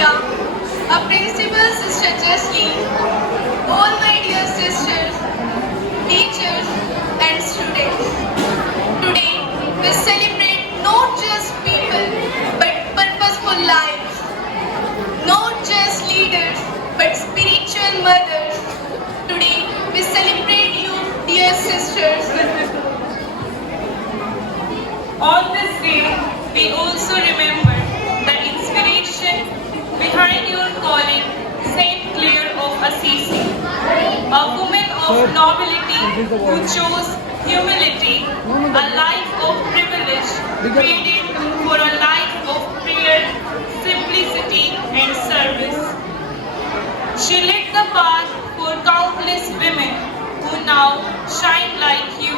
Sonia, our principal Sister Jessie, all my dear sisters, teachers and students. Today we celebrate not just people but purposeful lives, not just leaders but spiritual mothers. Today we celebrate you, dear sisters. On this day, we also remember the inspiration behind your calling, Saint Clare of Assisi, a woman of nobility who chose humility, a life of privilege, created for a life of prayer, simplicity, and service. She lit the path for countless women who now shine like you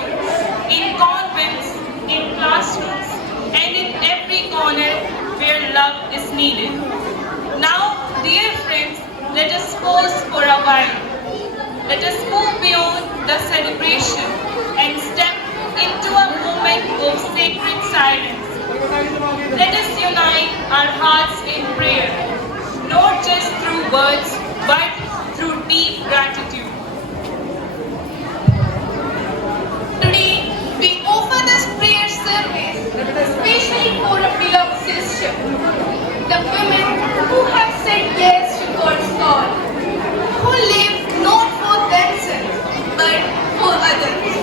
in convents, in classrooms, and in every corner where love is needed. Now, dear friends, let us pause for a while. Let us move beyond the celebration and step into a moment of sacred silence. Let us unite our hearts in prayer, not just through words, but through deep gratitude. Today we offer this prayer service especially for a beloved sister, the women who have said yes to God's call, who live not for themselves but for others,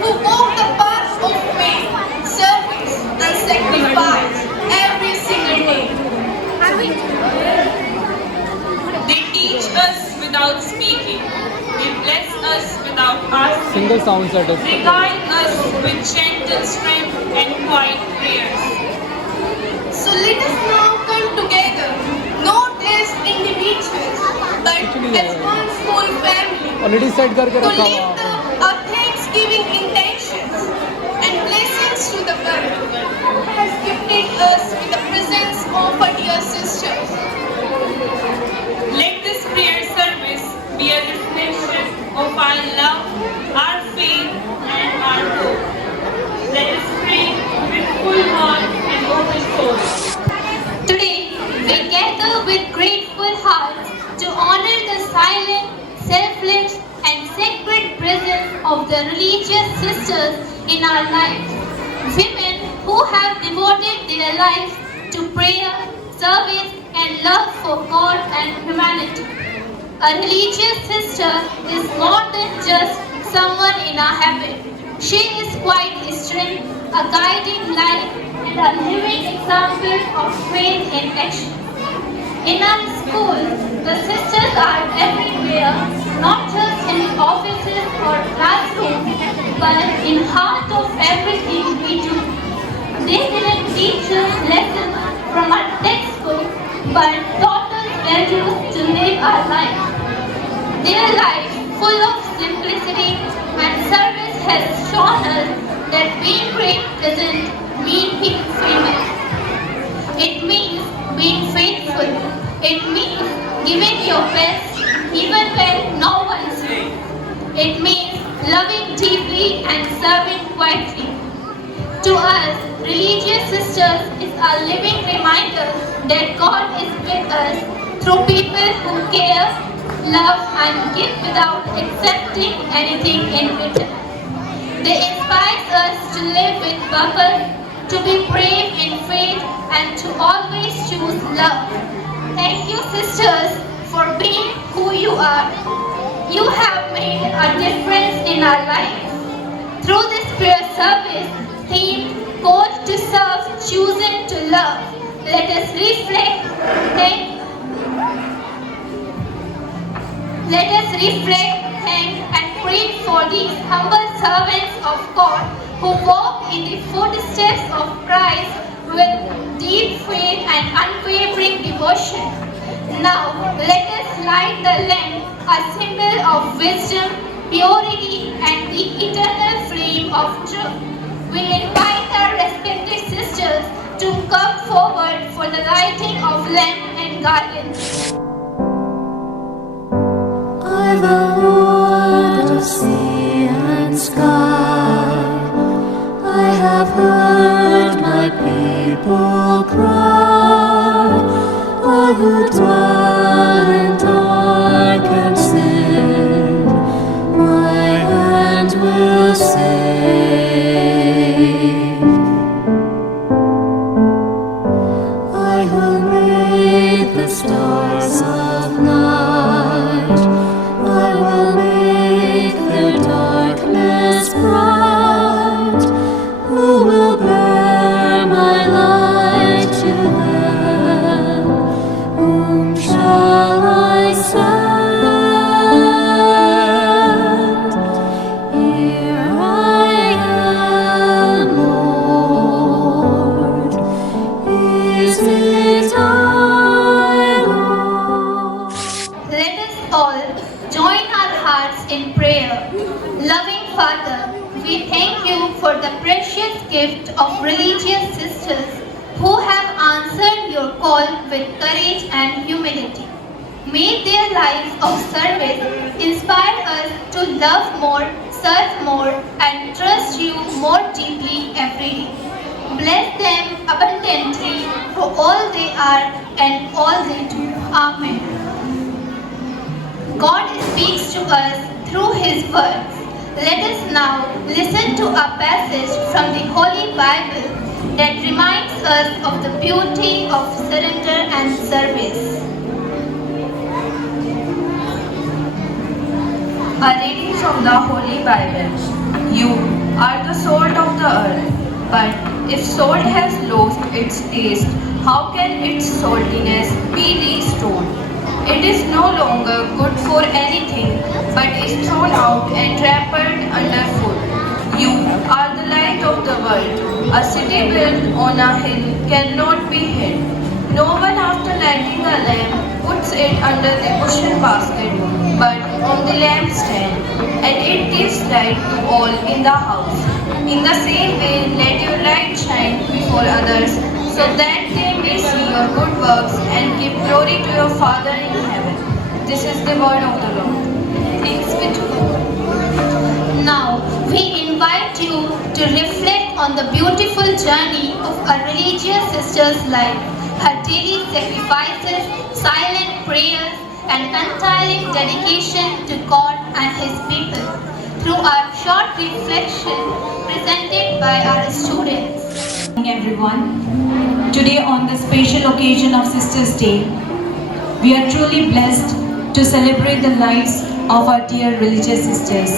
who walk the path of faith, service and sacrifice every single day. They teach us without speaking. They bless us without asking. Single sound set is They guide us with gentle strength and quiet prayers. So let us now come together, not as individuals, but as one small family, already set करके to रखा lift हुआ up our thanksgiving intentions and blessings to the one who has gifted us with the presence of our dear sisters. Let this prayer service be a reflection of our love, our faith, and our hope. Let us pray with full heart and open soul. Today, we gather with grateful hearts to honor the silent, selfless, and sacred presence of the religious sisters in our lives. Women who have devoted their lives to prayer, service, and love for God and humanity. A religious sister is more than just someone in a habit. She is quite a strength, a guiding light, and a living example of faith in action. In our school, the sisters are everywhere, not just in offices or classrooms, but in heart of everything we do. They didn't teach us lessons from our textbook, but taught us values to live our life. Their life, full of simplicity and service, has shown us that being great doesn't mean being famous. It means being faithful. It means giving your best even when no one's there. It means loving deeply and serving quietly. To us, religious sisters is a living reminder that God is with us through people who care, love, and give without accepting anything in return. They inspire us to live with purpose, to be brave in faith, and to always choose love. Thank you, sisters, for being who you are. You have made a difference in our lives. Through this prayer service, themed Called to Serve, Chosen to Love, let us reflect, thank, and pray for these humble servants of God who walk in the footsteps of Christ with deep faith and unwavering devotion. Now, let us light the lamp, a symbol of wisdom, purity, and the eternal flame of truth. We invite our respected sisters to come forward for the lighting of lamp and garlands. By the Lord of sea and sky, I have heard my people cry, O who with courage and humility. May their lives of service inspire us to love more, serve more, and trust you more deeply every day. Bless them abundantly for all they are and all they do. Amen. God speaks to us through His words. Let us now listen to a passage from the Holy Bible that reminds us of the beauty of surrender and service. A reading from the Holy Bible. You are the salt of the earth, but if salt has lost its taste, how can its saltiness be restored? It is no longer good for anything, but is thrown out and trampled underfoot. You are the light of the world. A city built on a hill cannot be hid. No one after lighting a lamp puts it under the bushel basket, but on the lampstand, and it gives light to all in the house. In the same way, let your light shine before others, so that they may see your good works and give glory to your Father in heaven. This is the word of the Lord. Thanks be to God. Now, we invite you to reflect on the beautiful journey of a religious sister's life, her daily sacrifices, silent prayers, and untiring dedication to God and His people through our short reflection presented by our students. Good morning, everyone. Today on the special occasion of Sisters' Day, we are truly blessed to celebrate the lives of our dear religious sisters,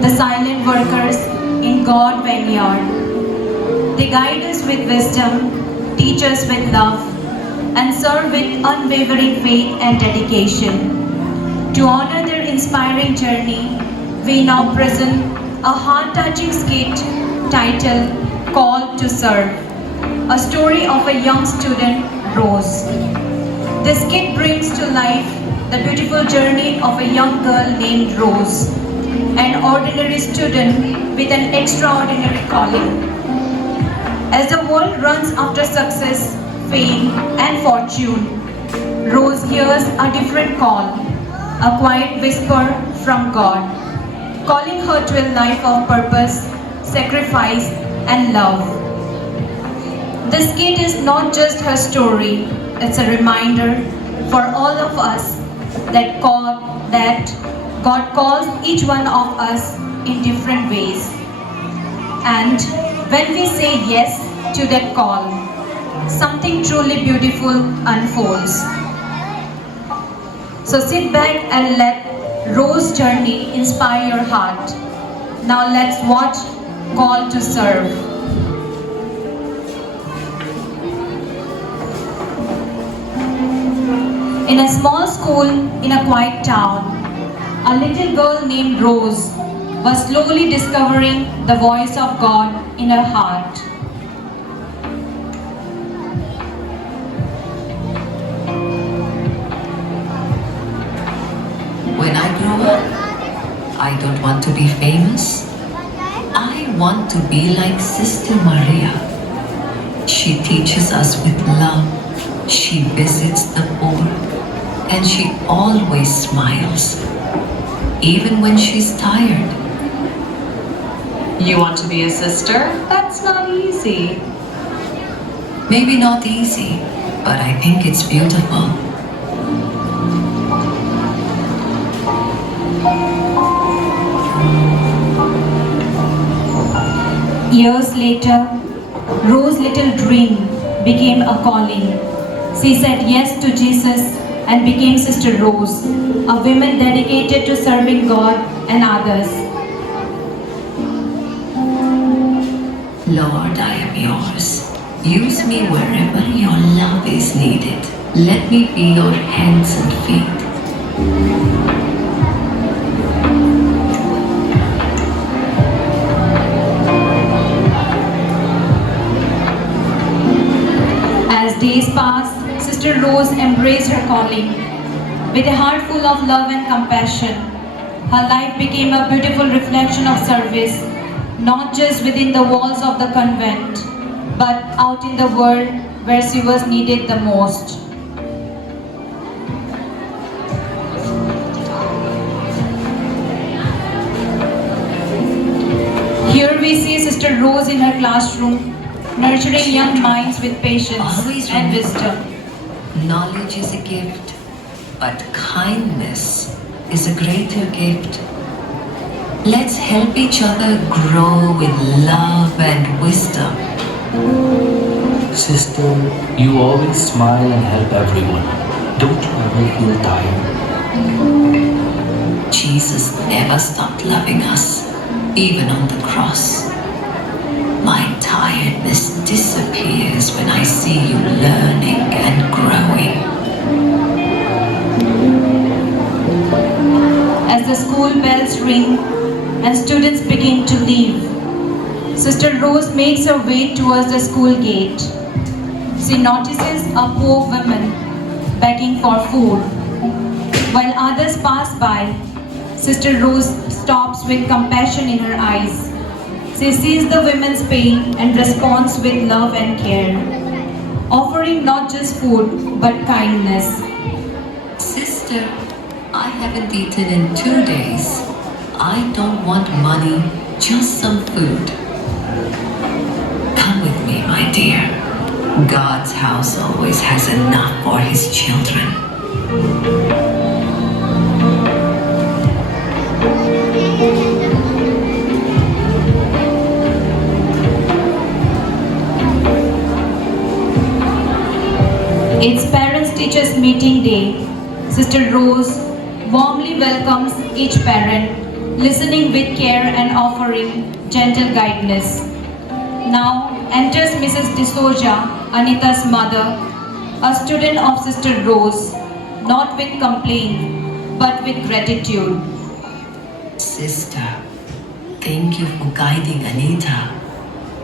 the silent workers in God's vineyard. They guide us with wisdom, teach us with love, and serve with unwavering faith and dedication. To honor their inspiring journey, we now present a heart-touching skit titled Call to Serve, a story of a young student, Rose. This skit brings to life the beautiful journey of a young girl named Rose, an ordinary student with an extraordinary calling. As the world runs after success, fame, and fortune, Rose hears a different call, a quiet whisper from God, calling her to a life of purpose, sacrifice, and love. This skit is not just her story, it's a reminder for all of us that God calls each one of us in different ways. And when we say yes to that call, something truly beautiful unfolds. So sit back and let Rose's journey inspire your heart. Now let's watch Call to Serve. In a small school in a quiet town, a little girl named Rose was slowly discovering the voice of God in her heart. When I grow up, I don't want to be famous. I want to be like Sister Maria. She teaches us with love. She visits the poor. And she always smiles, even when she's tired. You want to be a sister? That's not easy. Maybe not easy, but I think it's beautiful. Years later, Rose's little dream became a calling. She said yes to Jesus and became Sister Rose, a woman dedicated to serving God and others. Lord, I am yours. Use me wherever your love is needed. Let me be your hands and feet. As days passed, Sister Rose embraced her calling. With a heart full of love and compassion, her life became a beautiful reflection of service, not just within the walls of the convent, but out in the world where she was needed the most. Here we see Sister Rose in her classroom, nurturing young minds with patience Always and remember, wisdom. knowledge is a gift, but kindness is a greater gift. Let's help each other grow with love and wisdom. Sister, you always smile and help everyone. Don't you ever feel tired? Jesus never stopped loving us, even on the cross. My tiredness disappears when I see you learning and growing. As the school bells ring and students begin to leave, Sister Rose makes her way towards the school gate. She notices a poor woman begging for food. While others pass by, Sister Rose stops with compassion in her eyes. She sees the women's pain and responds with love and care, offering not just food but kindness. Sister, I haven't eaten in 2 days. I don't want money, just some food. Come with me, my dear. God's house always has enough for his children. It's Parents-Teachers Meeting Day. Sister Rose warmly welcomes each parent, listening with care and offering gentle guidance. Now enters Mrs. D'Souza, Anita's mother, a student of Sister Rose, not with complaint, but with gratitude. Sister, thank you for guiding Anita.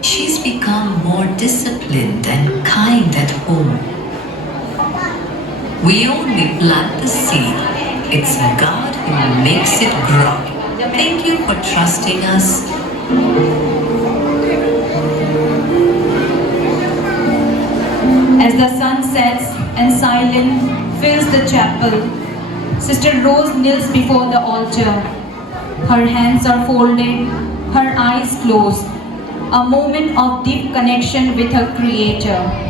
She's become more disciplined and kind at home. We only plant the seed. It's God who makes it grow. Thank you for trusting us. As the sun sets and silence fills the chapel, Sister Rose kneels before the altar. Her hands are folded, her eyes closed, a moment of deep connection with her Creator.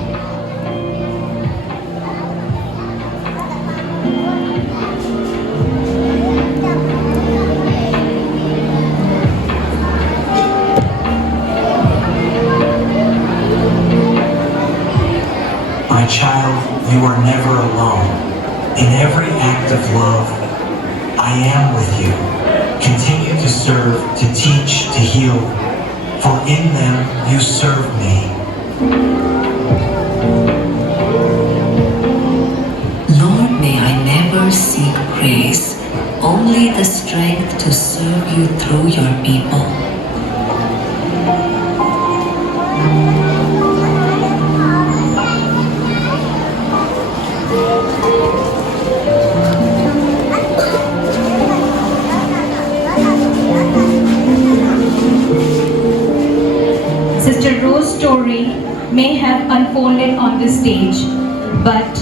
My child, you are never alone. In every act of love, I am with you. Continue to serve, to teach, to heal, for in them you serve me. Lord, may I never seek praise, only the strength to serve you through your people. Sister Rose's story may have unfolded on this stage, but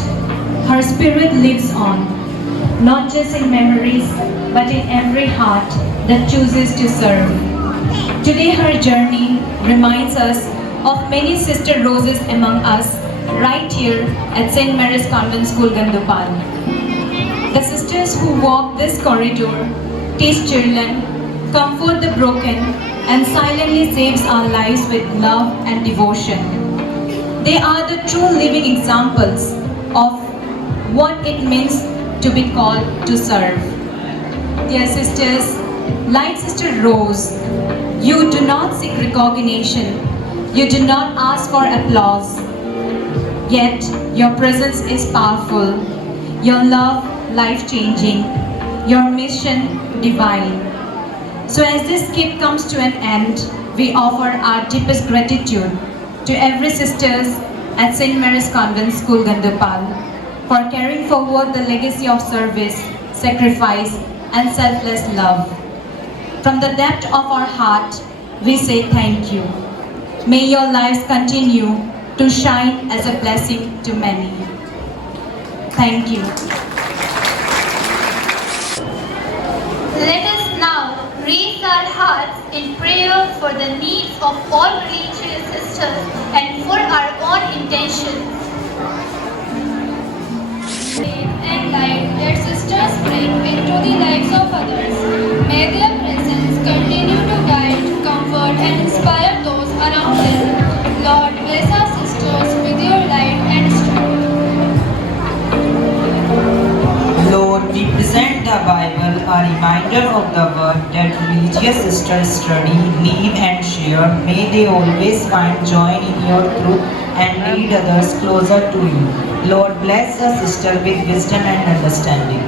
her spirit lives on, not just in memories, but in every heart that chooses to serve. Today her journey reminds us of many Sister Roses among us right here at St. Mary's Convent School, Gandupal. The sisters who walk this corridor, teach children, comfort the broken, and silently saves our lives with love and devotion. They are the true living examples of what it means to be called to serve. Dear sisters, like Sister Rose, you do not seek recognition, you do not ask for applause, yet your presence is powerful, your love life-changing, your mission divine. So as this skit comes to an end, we offer our deepest gratitude to every sisters at St. Mary's Convent School, Gandupal, for carrying forward the legacy of service, sacrifice, and selfless love. From the depth of our heart, we say thank you. May your lives continue to shine as a blessing to many. Thank you. Let us now raise our hearts in prayer for the needs of all religious sisters and for our own intentions. And light that sisters bring into the lives of others. May their presence continue to guide, comfort, and inspire those around them. Lord, bless our sisters with your light and strength. Lord, we present the Bible, a reminder of the word that religious sisters study, live and share. May they always find joy in your truth and lead others closer to you. Lord, bless the sister with wisdom and understanding.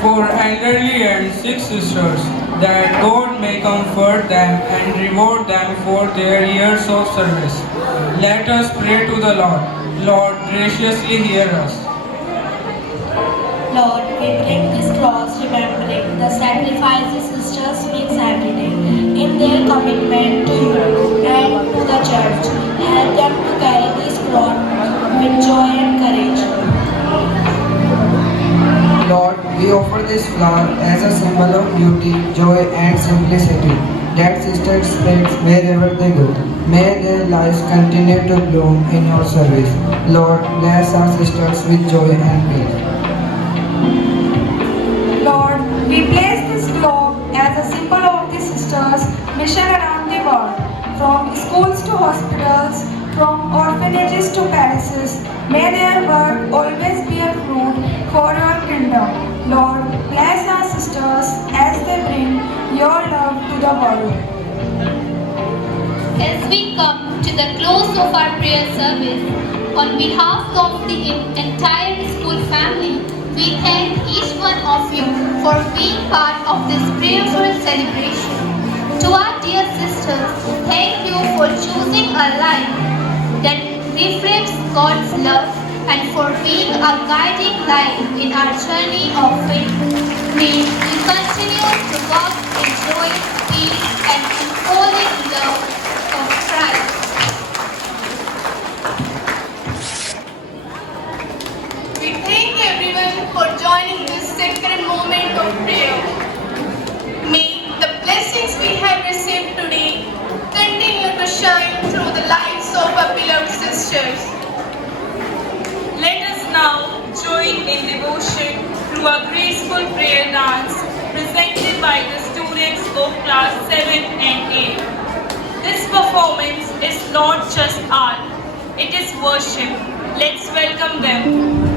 For elderly and sick sisters, that God may comfort them and reward them for their years of service. Let us pray to the Lord. Lord, graciously hear us. Lord, we bring this cross remembering the sacrifices sisters make every day in their commitment to you and to the church. Help them to carry this cross with joy and courage. Lord, we offer this flower as a symbol of beauty, joy and simplicity that sisters spread wherever they go. May their lives continue to bloom in your service. Lord, bless our sisters with joy and peace. Lord, we place this globe as a symbol of the sisters' mission around the world, from schools to hospitals, from orphanages to palaces. May their work always bear fruit for your kingdom. Lord, bless our sisters as they bring your love to the world. As we come to the close of our prayer service, on behalf of the entire school family, we thank each one of you for being part of this prayerful celebration. To our dear sisters, thank you for choosing a life that reflects God's love and for being a guiding light in our journey of faith. May we continue to walk in joy, peace, and unfolding love of Christ. We thank everyone for joining this sacred moment of prayer. May the blessings we have received today continue to shine through the lives of our beloved sisters. Let us now join in devotion through a graceful prayer dance presented by the students of class 7 and 8. This performance is not just art, it is worship. Let's welcome them.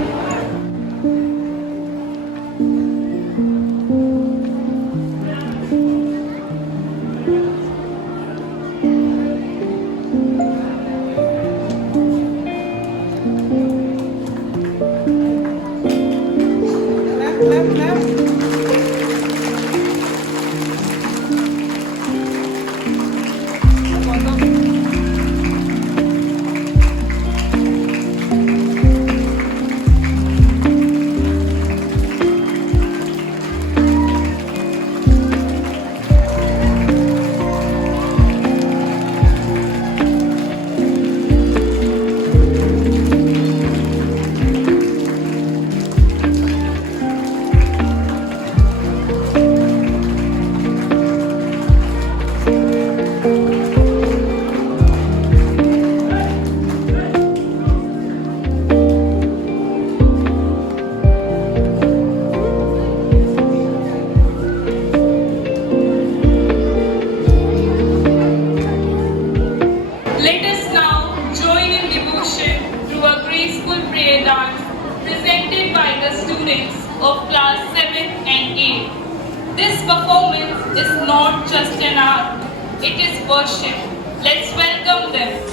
Of class 7 and 8. This performance is not just an art, it is worship. Let's welcome them.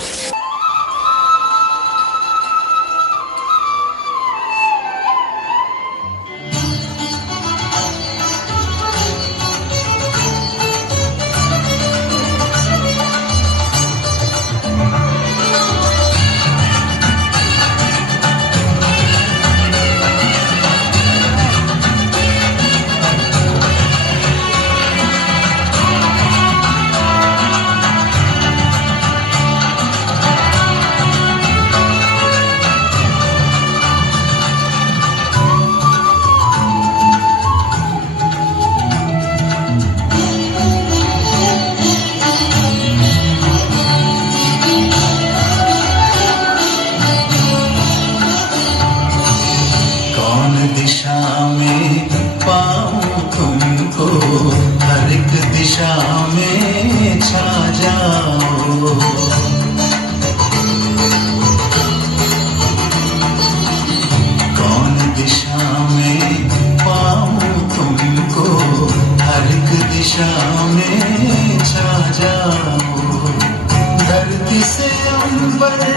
अंबर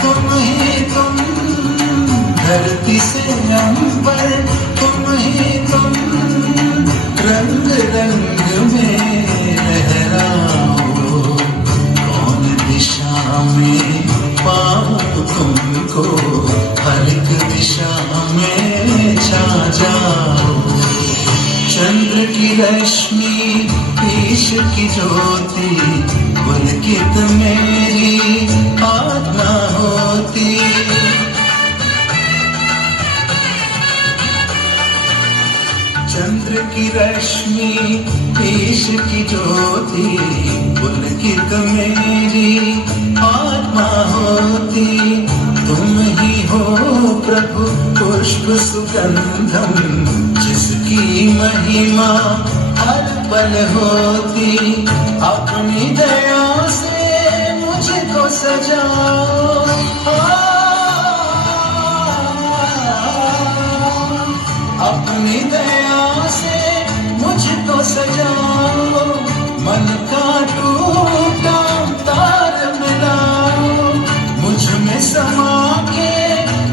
तुम ही तुम, धरती से अंबर तुम ही तुम, रंग रंग में लहराओ, कौन दिशा में पाऊं तुमको, हर एक दिशा में छा जाओ। चंद्र की रश्मि ईश की ज्योति, पुलकित मेरी आत्मा होती। चंद्र की रश्मि ईश की ज्योति, पुलकित मेरी आत्मा होती। तुम ही हो प्रभु पुष्प सुगंधम, जिसकी महिमा हर पल होती। अपनी दया से मुझको सजाओ, अपनी दया से मुझको सजाओ। मन का टूटा तार मिलाओ, मुझ में समा के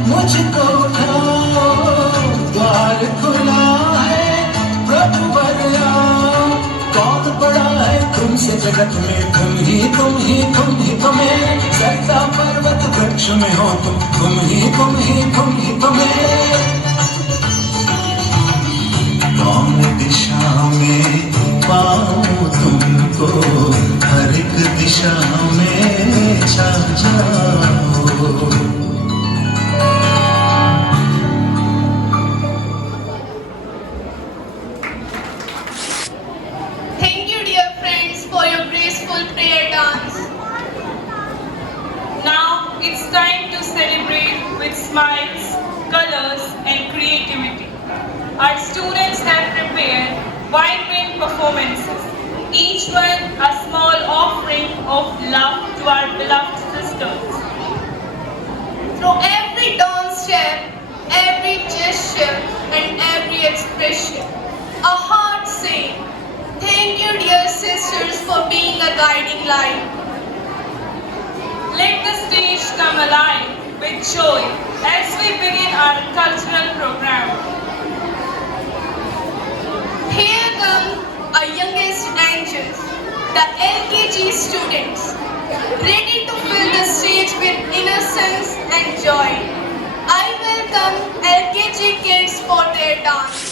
मुझको उठाओ। द्वार खुला है प्रभु बर आओ, कौन बड़ा है तुमसे जगत में, तुम ही तुम ही तुम ही तुम्हें। सरिता पर्वत वृक्ष में हो तुम ही तुम ही तुम ही तुम्हें। कौन दिशा में पाऊं तुमको, हर एक दिशा में छा जाओ। Thank you, dear friends, for your graceful prayer dance. Now it's time to celebrate with smiles, colors and creativity. Our students have prepared vibrant performances, each one a small offering of love to our beloved sisters. Through every dance step, every gesture, and every expression, a heart saying, thank you, dear sisters, for being a guiding light. Let the stage come alive with joy as we begin our cultural program. Here come our youngest angels, the LKG students, ready to fill the stage with innocence and joy. I welcome LKG kids for their dance.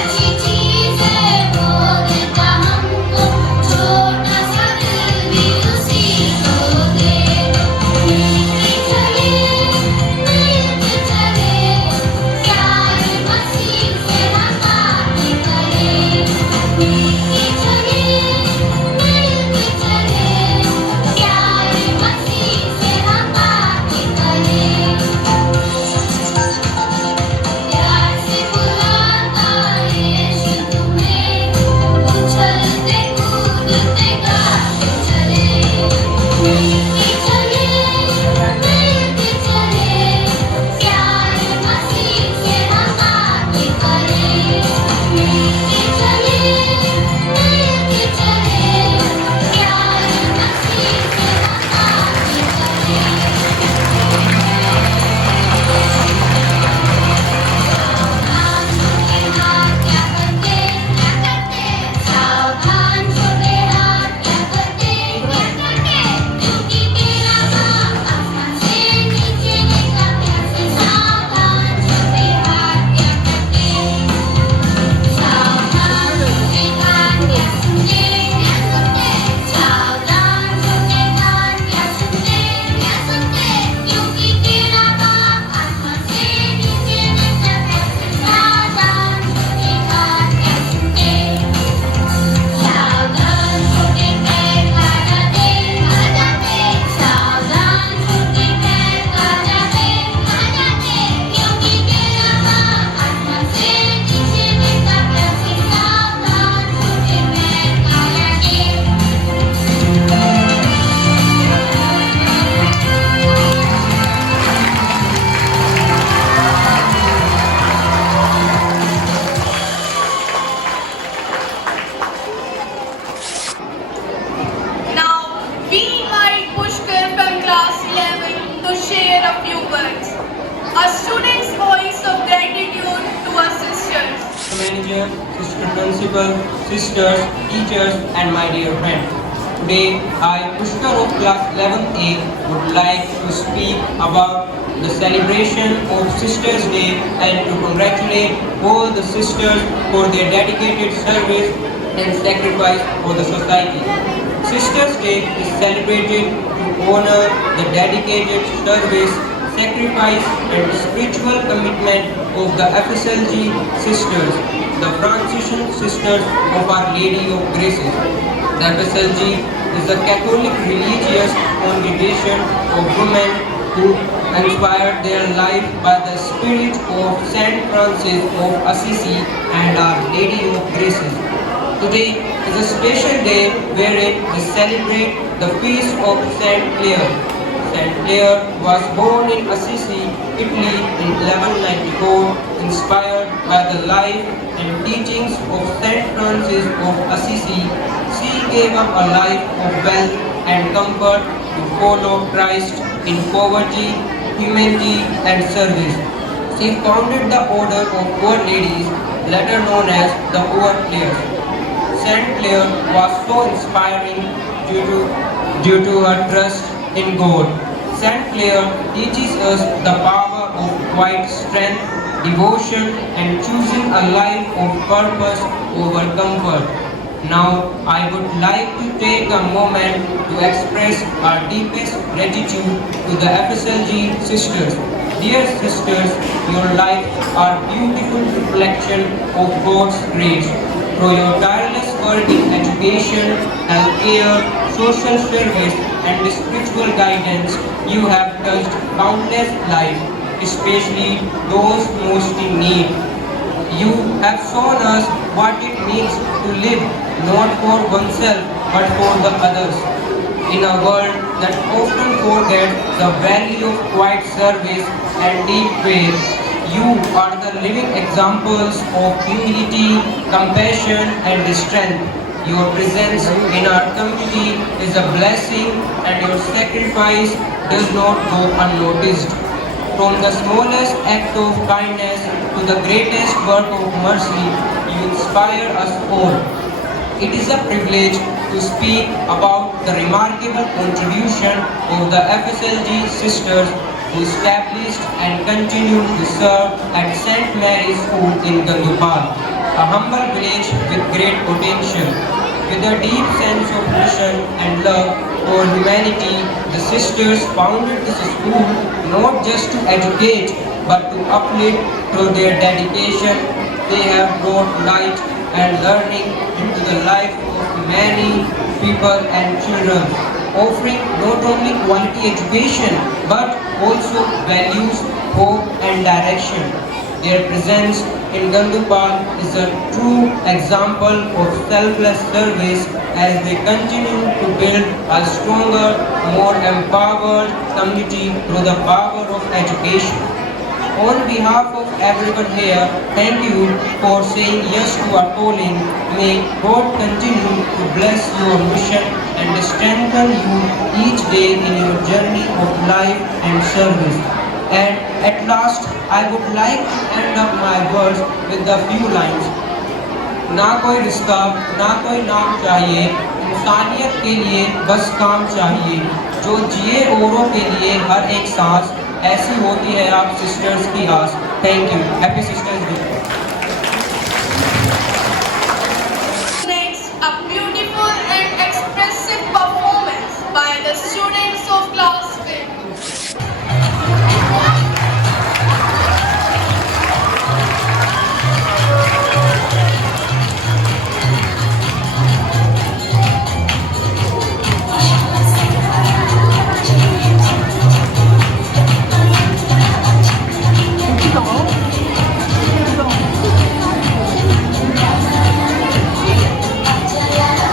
अच्छी चीज़ है वो principal, sisters, teachers, and my dear friend. Today, I, Pushkar of class 11A, would like to speak about the celebration of Sisters' Day and to congratulate all the sisters for their dedicated service and sacrifice for the society. Sisters' Day is celebrated to honor the dedicated service, sacrifice and spiritual commitment of the FSLG sisters, the Franciscan Sisters of Our Lady of Graces. The FSLG is a Catholic religious congregation of women who inspired their life by the spirit of Saint Francis of Assisi and Our Lady of Graces. Today is a special day wherein we celebrate the feast of Saint Clare. Saint Clare was born in Assisi, Italy in 1194, inspired by the life and teachings of Saint Francis of Assisi. She gave up a life of wealth and comfort to follow Christ in poverty, humility and service. She founded the Order of Poor Ladies, later known as the Poor Clares. Saint Clare was so inspiring due to her trust in God. Saint Clare teaches us the power of quiet strength, devotion and choosing a life of purpose over comfort. Now, I would like to take a moment to express our deepest gratitude to the FSLG sisters. Dear sisters, your lives are beautiful reflection of God's grace. Through your tireless work in education, healthcare, social service, and spiritual guidance, you have touched countless lives, especially those most in need. You have shown us what it means to live not for oneself but for the others. In a world that often forgets the value of quiet service and deep faith, you are the living examples of humility, compassion, and strength. Your presence in our community is a blessing, and your sacrifice does not go unnoticed. From the smallest act of kindness to the greatest work of mercy, you inspire us all. It is a privilege to speak about the remarkable contribution of the FSLG sisters who established and continue to serve at St. Mary's School in Gandupal, a humble village with great potential. With a deep sense of mission and love for humanity, the sisters founded this school not just to educate but to uplift. Through their dedication. They have brought light and learning into the life of many people and children, offering not only quality education but also values, hope and direction. Their presence in Gandupal is a true example of selfless service as they continue to build a stronger, more empowered community through the power of education. On behalf of everyone here, thank you for saying yes to our calling. May God continue to bless your mission and strengthen you each day in your journey of life and service. And at last, I would like to end up my words with a few lines. ना कोई रिश्ता, ना कोई नाम चाहिए, इंसानियत के लिए बस काम चाहिए, जो जिए औरों के लिए हर एक सांस, ऐसी होती है आप सिस्टर्स की आस. Thank you. Happy sisters day. Next, a beautiful and expressive performance by the students of class 10. Yeah.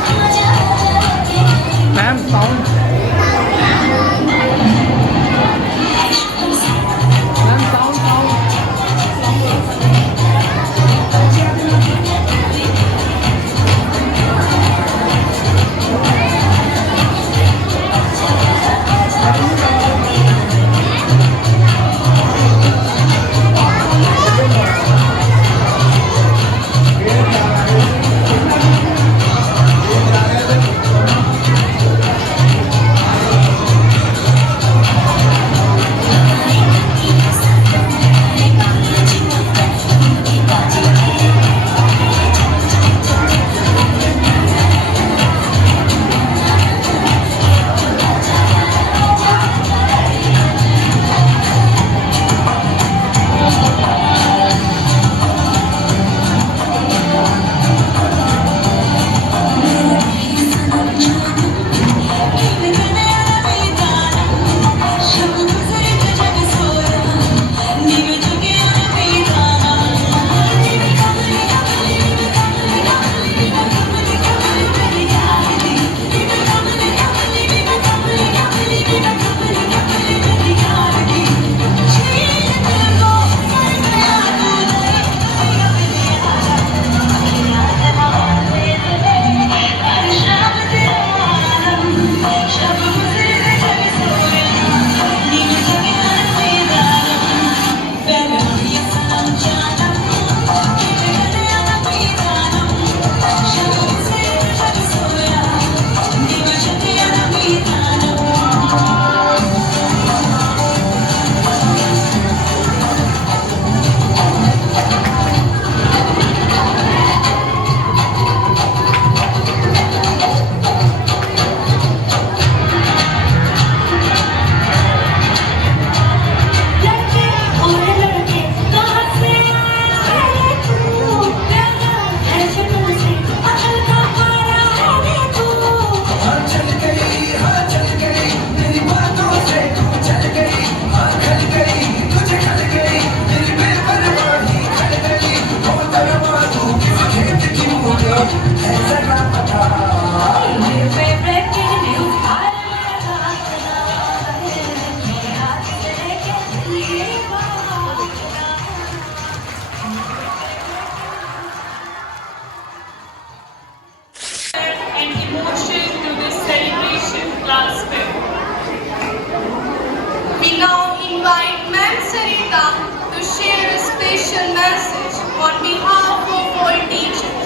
come to share a special message on behalf of all teachers,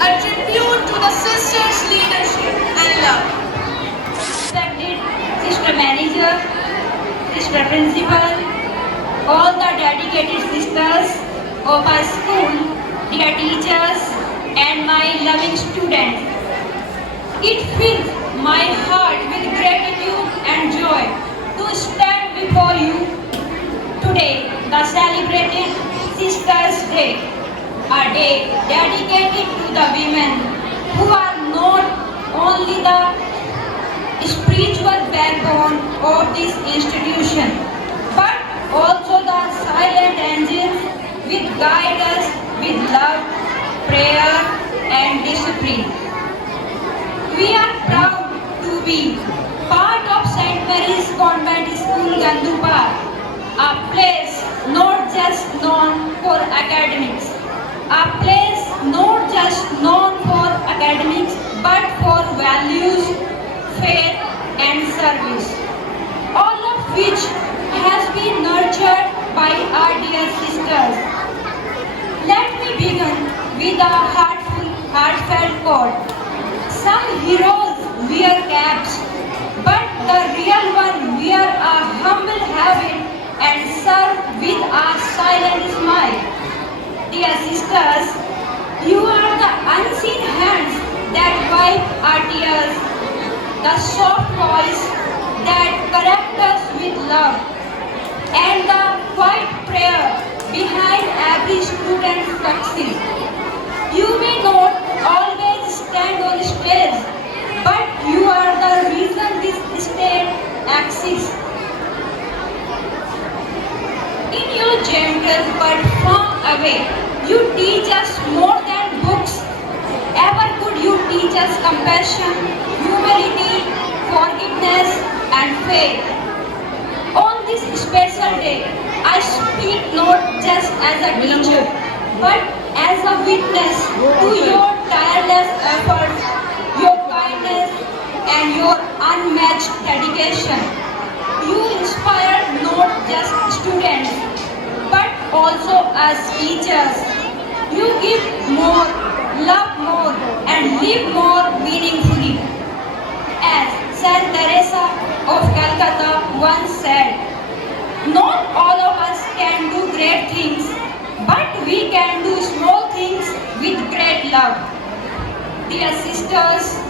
a tribute to the sisters' leadership and love. Respected Sister Manager, Sister Principal, all the dedicated sisters of our school, dear teachers, and my loving students. It fills my heart with gratitude and joy to stand before you today, the celebrated Sisters' Day, a day dedicated to the women who are not only the spiritual backbone of this institution, but also the silent angels which guide us with love, prayer, and discipline. We are proud to be part of St. Mary's Convent School, Gandupal, a place not just known for academics, a place not just known for academics, but for values, faith, and service, all of which has been nurtured by our dear sisters. Let me begin with a heartfelt quote. Some heroes wear caps, but the real one wear a humble habit and serve with a silent smile. Dear sisters, you are the unseen hands that wipe our tears, the soft voice that corrects us with love, and the quiet prayer behind every student's success. You may not always stand on stage, but you are the reason this stage exists. In your gentle but firm way, you teach us more than books. Ever could you teach us compassion, humility, forgiveness, and faith. On this special day, I speak not just as a teacher, but as a witness to your tireless efforts, your kindness, and your unmatched dedication. You inspire not just students, but also as teachers. You give more, love more, and live more meaningfully. As Saint Teresa of Calcutta once said, not all of us can do great things, but we can do small things with great love. Dear sisters,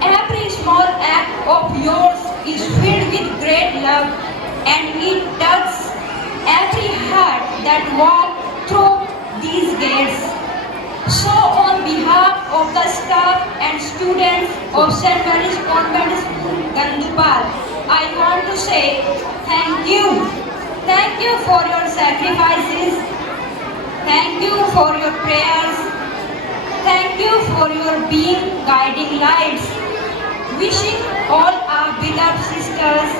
every small act of yours is filled with great love, and it touches every heart that walks through these gates. So on behalf of the staff and students of St. Mary's Convent School, Gandupal, I want to say thank you. Thank you for your sacrifices. Thank you for your prayers. Thank you for your being guiding lights. Wishing all our beloved sisters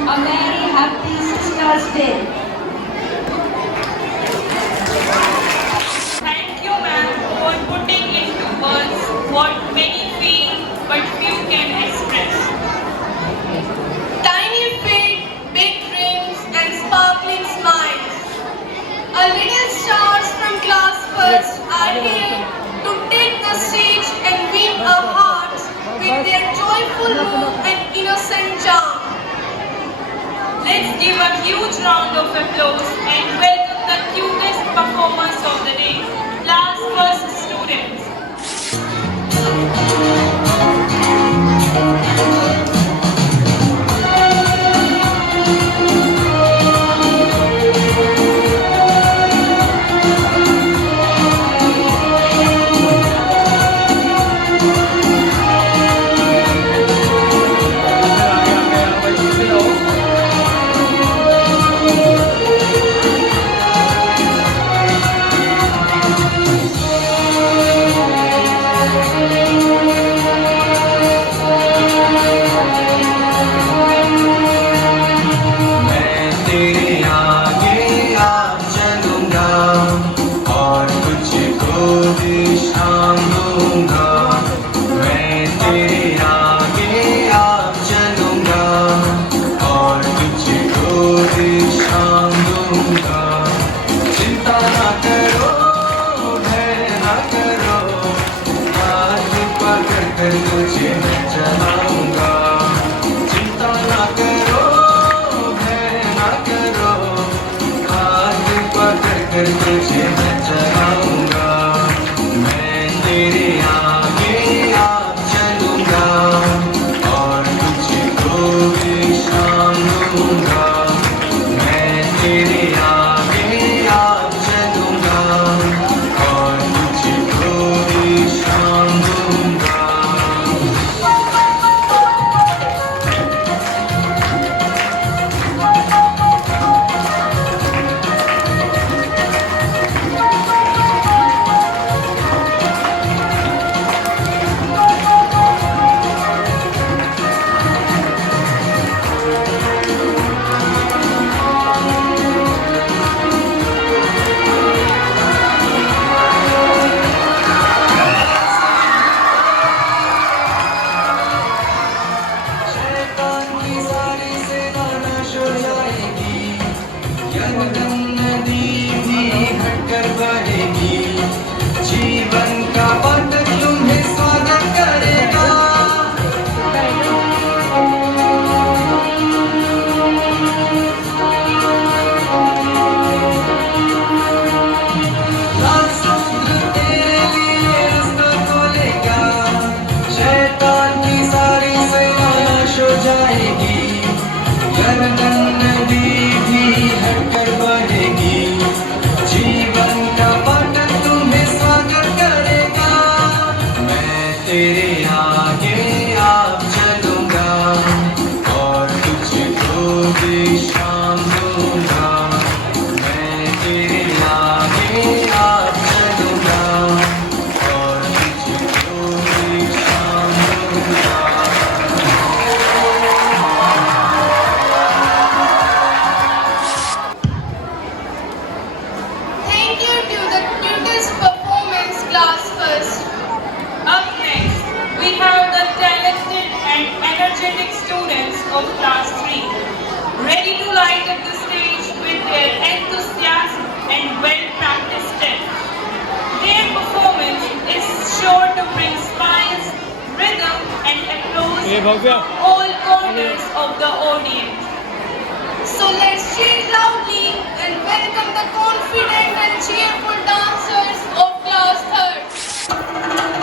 a very happy Sisters' Day. Thank you, ma'am, for putting into words what many feel but few can express. Tiny feet, big dreams, and sparkling smiles. A little stars from class first are here to take the stage and win our hearts with their joyful move and innocent charm. Let's give a huge round of applause and welcome the cutest performers of the day, class first students. जाऊंगा चिंता ना करो भय ना करो हाथ पकड़ कर तुझे मैं चलाऊंगा चिंता ना करो भय ना करो हाथ पकड़ कर तुझे मैं चलाऊंगा मैं तेरे आगे आप चलूंगा और तुझको विश्राम दूंगा मैं तेरे आगे आप चलूंगा और तुझको विश्राम दूंगा शैतान की सारी सेना नाश हो जाएगी यमदम नदी भी घटकर बहेगी जीवन का पथ तुम्हें स्वागत करेगा लाल समुद्र तेरे लिए रास्ता खोलेगा शैतान की सारी सेना नाश हो जाएगी यरदन नदी भी हटकर बहेगी जीवन का पथ तुम्हें स्वागत करेगा मैं तेरे आगे आप चलूंगा और तुझको विश्राम दूंगा मैं तेरे आगे आप चलूंगा और तुझको विश्राम दूंगा Thank you to the cutest performance class first. Up next, we have the talented and energetic students of class 3, ready to light up the stage with their enthusiasm and well-practiced steps. Their performance is sure to bring smiles, rhythm and applause from all corners of the audience. So let's cheer loudly and welcome the confident and cheerful dancers of class 3rd.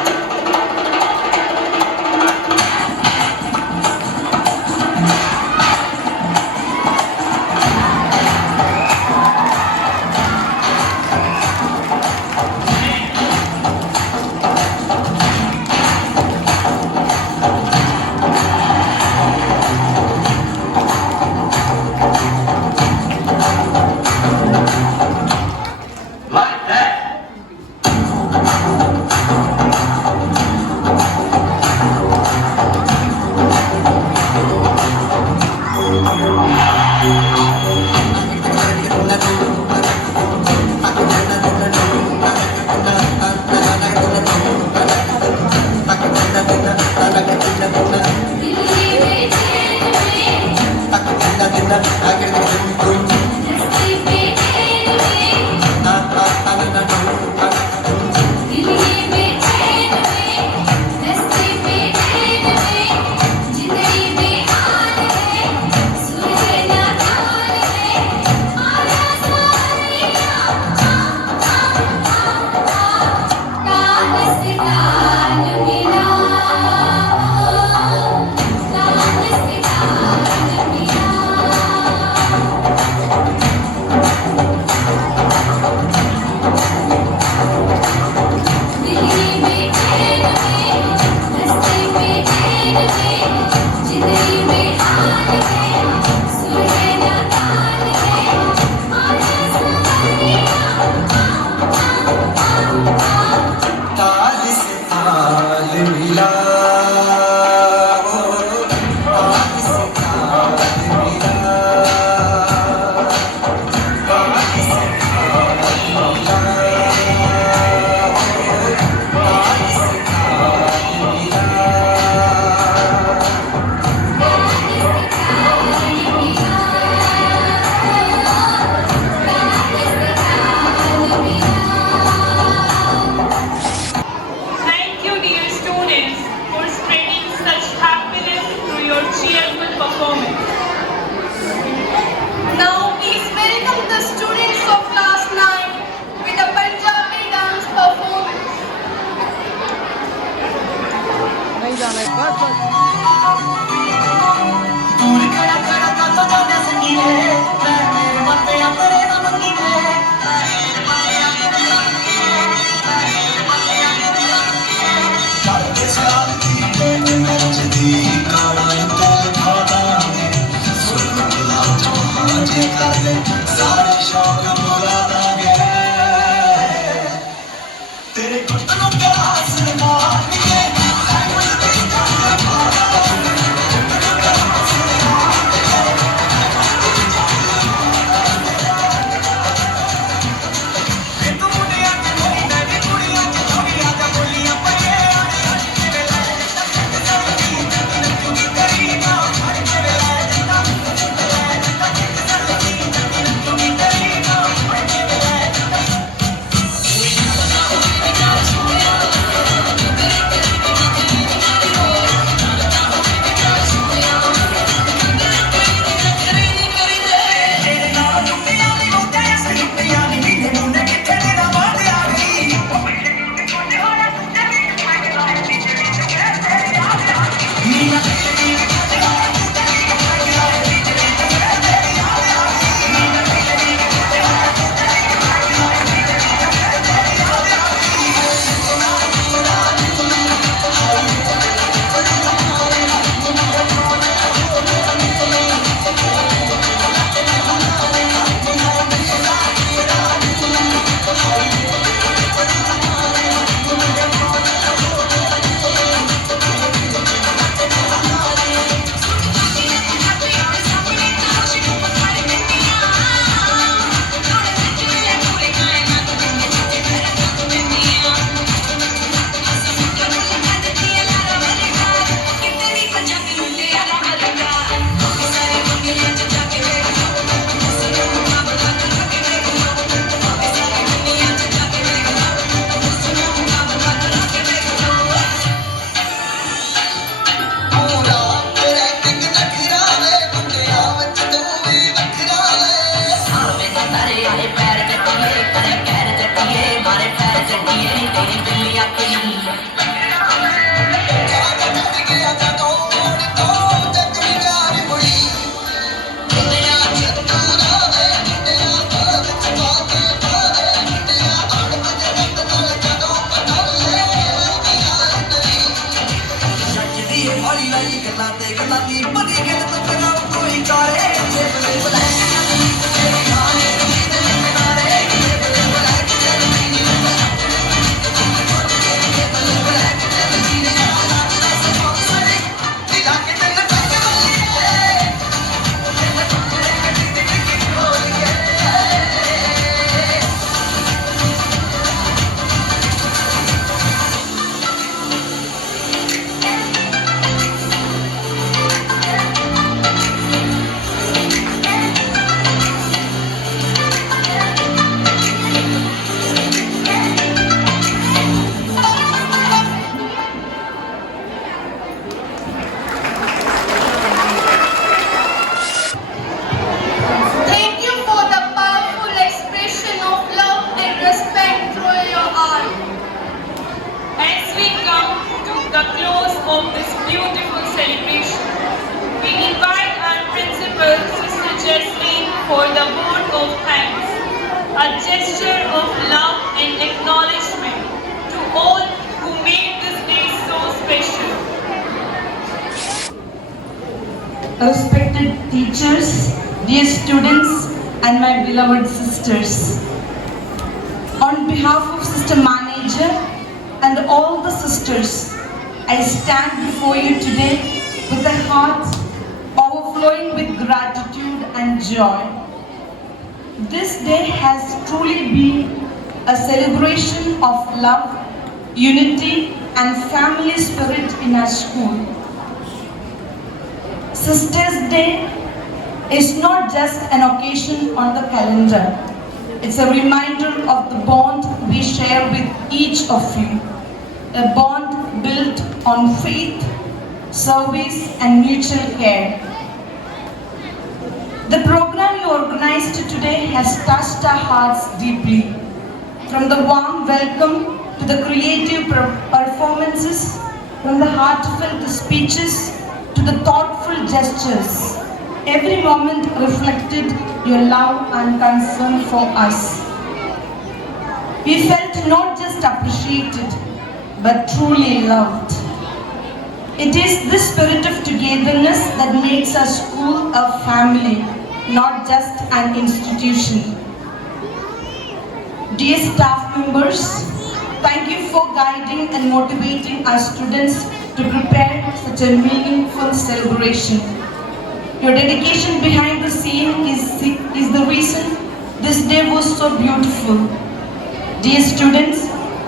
Thank you for the powerful expression of love and respect through your art. As we come to the close of this beautiful celebration, we invite our principal, Sister Jesslyn, for the vote of thanks, a gesture of love and acknowledgement to all who made this day so special. Respected teachers, dear students, and my beloved sisters. On behalf of Sister Manager and all the sisters, I stand before you today with a heart overflowing with gratitude and joy. This day has truly been a celebration of love, unity, and family spirit in our school. Sisters' Day is not just an occasion on the calendar. It's a reminder of the bond we share with each of you. A bond built on faith, service, and mutual care. The program you organized today has touched our hearts deeply. From the warm welcome to the creative performances, from the heartfelt speeches to the thoughtful gestures, every moment reflected your love and concern for us. We felt not just appreciated, but truly loved. It is this spirit of togetherness that makes our school a family, not just an institution. Dear staff members, thank you for guiding and motivating our students to prepare such a meaningful celebration. Your dedication behind the scene is the reason this day was so beautiful. Dear students,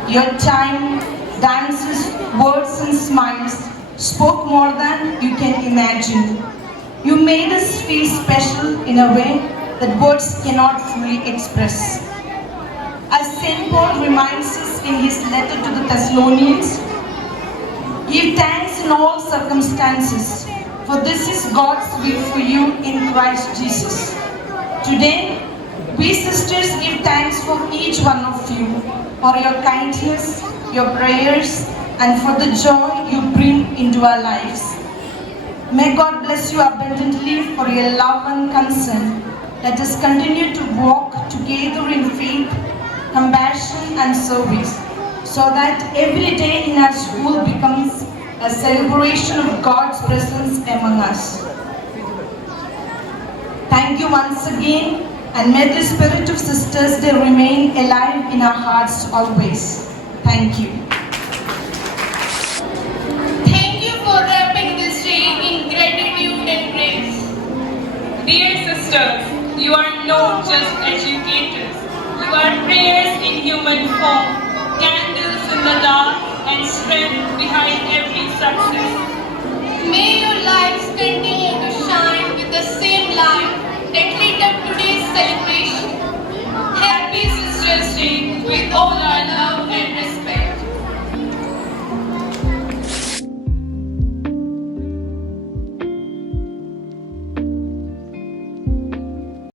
your time, dances, words and smiles spoke more than you can imagine. You made us feel special in a way that words cannot fully express. As St. Paul reminds us in his letter to the Thessalonians, give thanks in all circumstances, for this is God's will for you in Christ Jesus. Today, we sisters give thanks for each one of you, for your kindness, your prayers, and for the joy you bring into our lives. May God bless you abundantly for your love and concern. Let us continue to walk together in faith, compassion, and service, so that every day in our school becomes a celebration of God's presence among us. Thank you once again, and may the spirit of Sisters Day remain alive in our hearts always. Thank you. Thank you for wrapping this day in gratitude and grace. Dear sisters, you are not just educators. You are prayers in human form, candles in the dark, and strength behind every success. May your lives continue to shine with the same light that lit up today's celebration. Happy Sisters' Day with all our love.